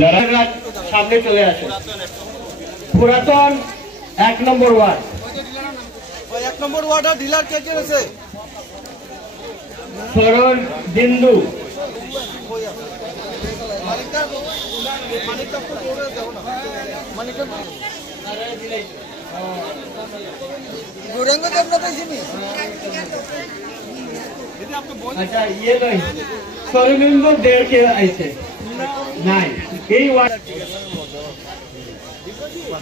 যারা সামনে চলে আসে পুরাতন 1 নম্বর ওয়ার্ড। 1 নম্বর ওয়ার্ডের ডিলার কে কে আছে? সরল বিন্দু अच्छा ये नहीं सौरबिंदु 1.5 के ऐसे नहीं यही वाट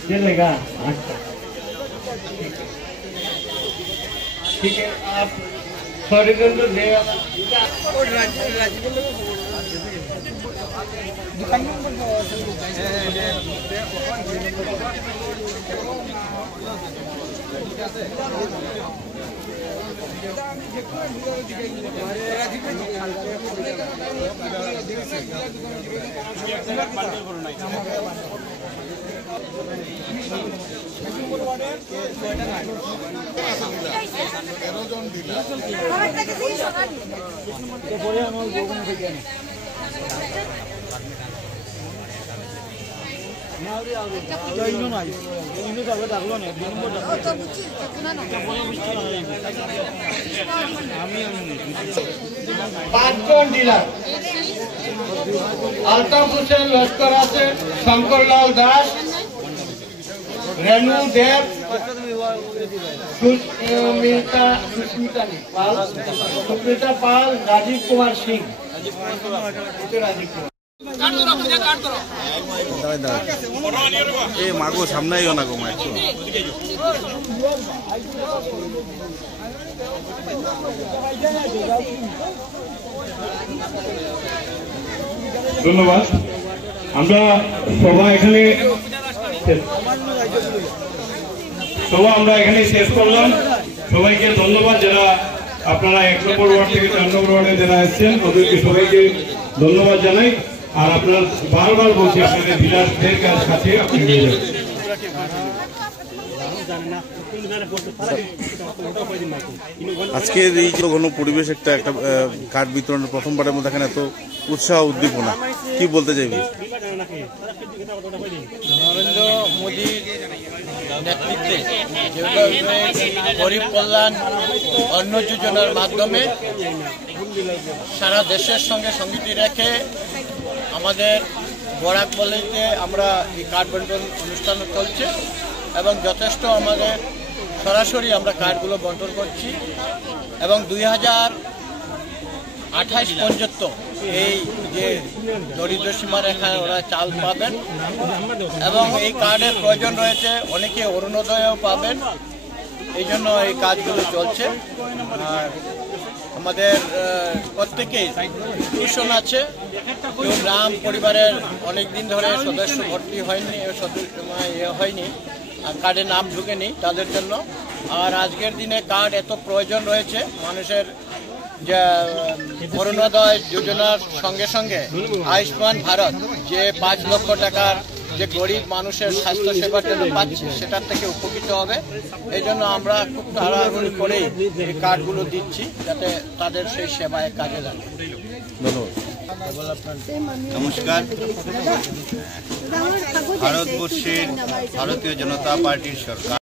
चलेगा। अच्छा ठीक है आप सौरबिंदु देगा पाँचজন ডিলার আলতাফ হোসেন লস্কর আছে, শঙ্করলাল দাস, রেণু দেব, সুস্মিতা পাল, রাজীব কুমার সিং। মাগো সামনেও না গো মা ধন্যবাদ। আমরা সবাই এখানে শেষ করলাম। সবাইকে ধন্যবাদ যারা আপনারা 1 নম্বর ওয়ার্ড থেকে 4 নম্বর ওয়ার্ডে যারা এসেছেন ওদেরকে সবাইকে ধন্যবাদ জানাই। আর আপনার বারবার বলছি আপনাদের ডিলারদের কাছে আপনি নিয়ে যাবেন। আজকের এই ঘন পরিবেশ একটা কার্ড বিতরণের প্রথমবারের মধ্যে এখানে এত উৎসাহ উদ্দীপনা কি বলতে চাইবি? নরেন্দ্র মোদীর নেতৃত্বে গরিব কল্যাণ অন্ন যোজনার মাধ্যমে সারা দেশের সঙ্গে সংগতি রেখে আমাদের বরাক বলাইতে আমরা এই কার্ড বন্টন অনুষ্ঠান চলছে এবং যথেষ্ট আমাদের সরাসরি আমরা কার্ডগুলো বন্টন করছি এবং 2028 পর্যন্ত এই যে দরিদ্র সীমারেখায় ওরা চাল পাবেন এবং এই কার্ডের প্রয়োজন রয়েছে, অনেকে অরুণোদয়ও পাবেন। এই জন্য এই কাজগুলো চলছে। আর আমাদের প্রত্যেকেই টিউশন আছে, কেউ গ্রাম পরিবারের অনেক দিন ধরে সদস্য ভর্তি হয়নি আর কার্ডে নাম ঢুকেনি তাদের জন্য। আর আজকের দিনে কার্ড এত প্রয়োজন রয়েছে মানুষের, যে অরুণোদয় যোজনার সঙ্গে সঙ্গে আয়ুষ্মান ভারত যে 5 লক্ষ টাকার যে গরিব মানুষের স্বাস্থ্য সেবার জন্য পাচ্ছে সেটার থেকে উপকৃত হবে। এই জন্য আমরা খুব তাড়াহুড়ি করেই এই কার্ডগুলো দিচ্ছি যাতে তাদের সেই সেবায় কাজে লাগে। ধন্যবাদ। নমস্কার। ভারতবর্ষের ভারতীয় জনতা পার্টির সরকার